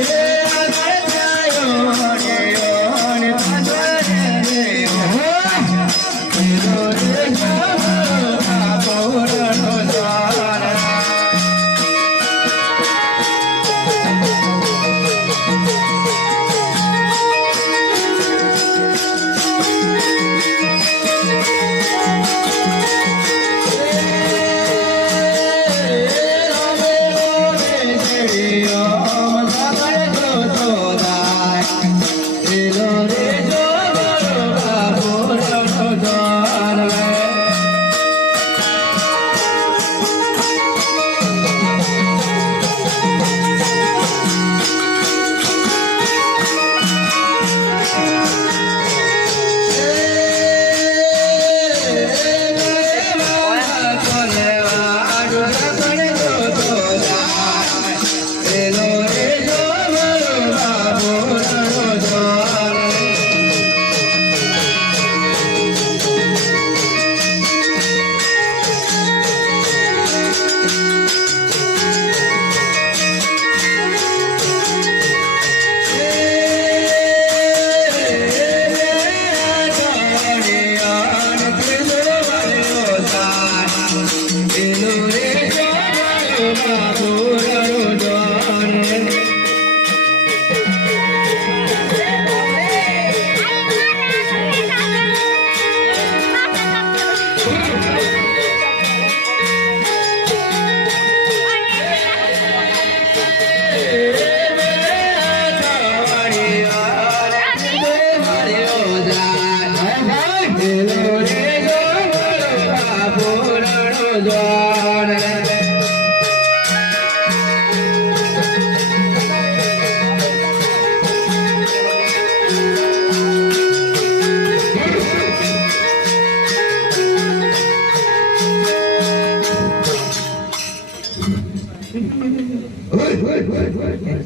yeah.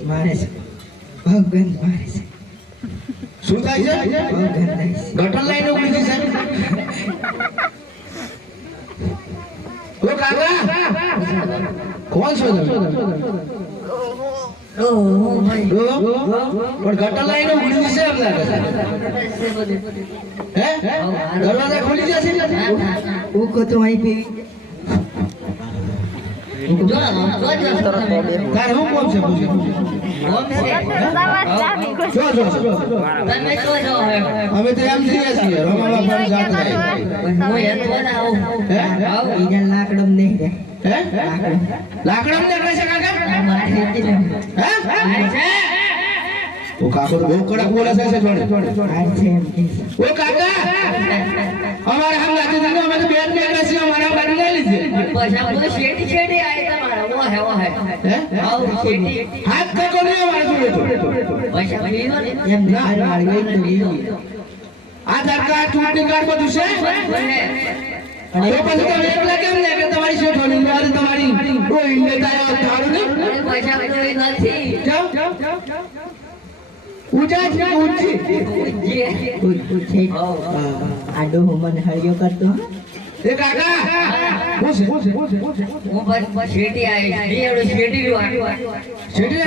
મારે છે. પગ ગંધ મારે છે. શું થાય છે? ગટર લાઈન ઊભી છે સાહેબ. ઓ કાકા. કોણ છો તમે? પણ ગટર લાઈન ઊભી છે એમ લાગે હે? દરવાજા ખુલી જશે ઉકો તો અહીં પીવી. તારે હું કોણ છે પૂછે જો જો જો. અમે તો એમ જઈએ છીએ રમા બાપાની જાત રહે હે બીજા લાકડમ ને જાય હે લાકડમ લાકડા માં નીકળે છે કાકા મારે એટલે હે કાકો તો બહુ કડક બોલે છે છે જોડે છે એમ છે. ઓ કાકા અમારે હમ લાગે છે અમે તો બેન નીકળે છે અમારા બાજુ લઈ લીધે હે? હાથ થકો નહીં અમારે જોડે તો? એમ ના વાળવી તો લીધી. આધાર કાર્ડ ચૂંટણી કાર્ડ બધું છે? તો પછી તમે એકલા કેમ ને કે તમારી શેઠોની મારી તમારી કોઈ આવ્યો તારું છે પૂછ- પૂછે આ ડોહો મને હળિયો કરતો હા? એ કાકા! હું છે હું છે હું છે હું છે શેઠી રે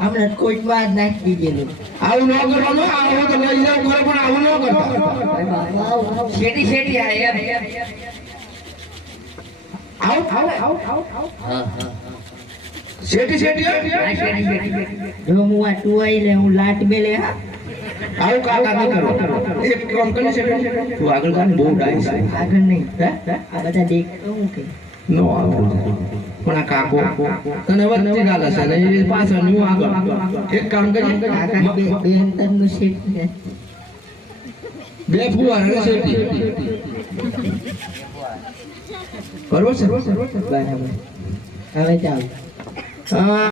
હમણાં કોચમાં જ નાખી દીધેલું. આવું ન કરવાનું આવું તો લઈ જાવ કરો પણ આવું ન કરતા શેટી શેટી આવી એમ. આવ આવ આવ આવું. હા આ શેટી શેટી હું. આ ટુવાઈ લે હું લાટ બેલે હા? આવું કાકા નહીં કરો. એક કામ કરી શકે. તું આગળ કાને બહુ ડાઈ છે. આગળ નહીં. હે? આ બધા દેખ હું કે? નો આવું. પણ આ કાકો તને વચ્ચે ગાલે છે? ને એ પાછળનું આગળ. એક કામ કાકા બે કરી બે અંતરનું શેઠ છે. બે ફુવા અને શેઠી બરોબર છે? બરાબર. હવે જાઓ